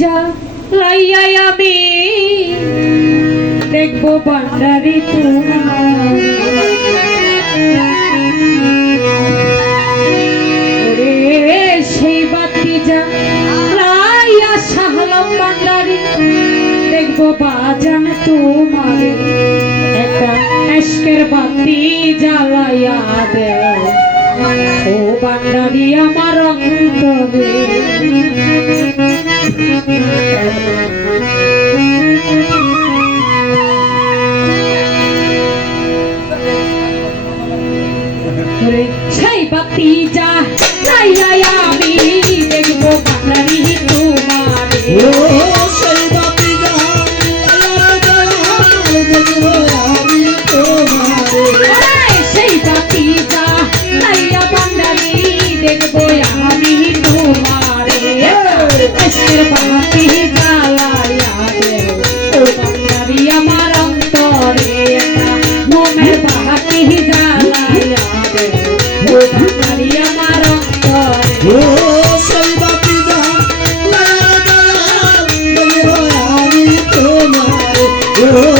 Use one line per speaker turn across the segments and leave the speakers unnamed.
যা লাইয়াই আমি। দেখব ভান্ডারি তোমার। সেই বাতি যা লাইয়া সাহলম ভান্ডারি। দেখব বাজান তোমার, একটা বাতি জ্বালাইয়া দে ও বান্ডারি আমার অন্তরে Hey, Baptista, ay, ay, ay,
Oh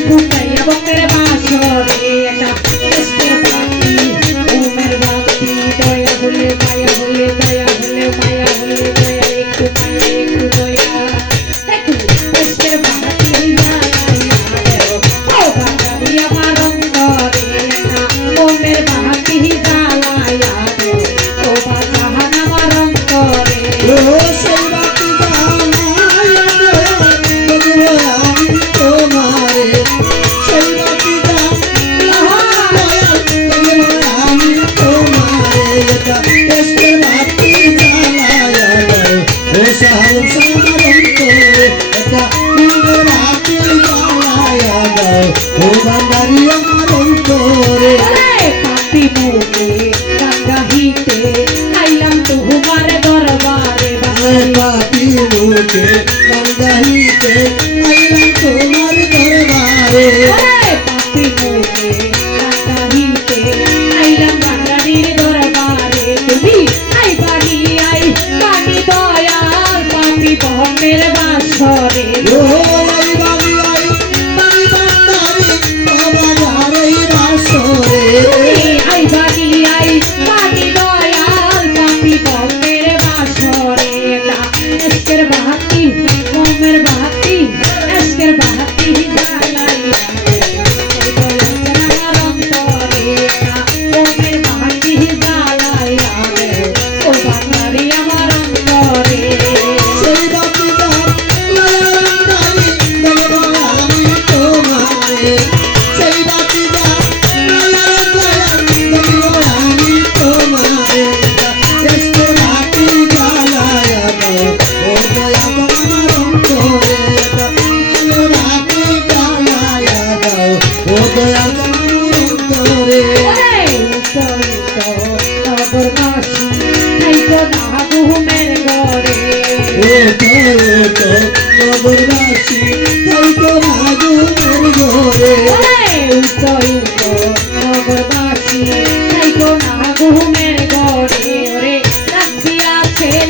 Thank you.
আগুন আছে তাই তো আগুনের ঘরে
উদয় নগরবাসী তাই তো আগুনের রে রাখবি আছেন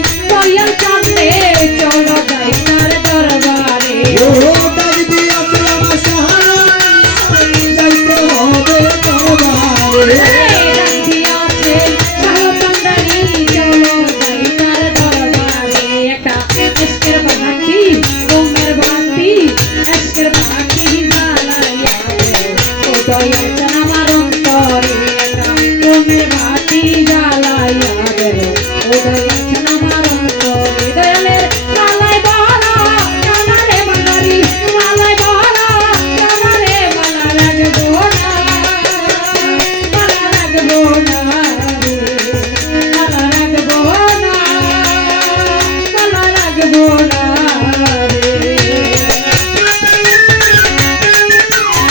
TV.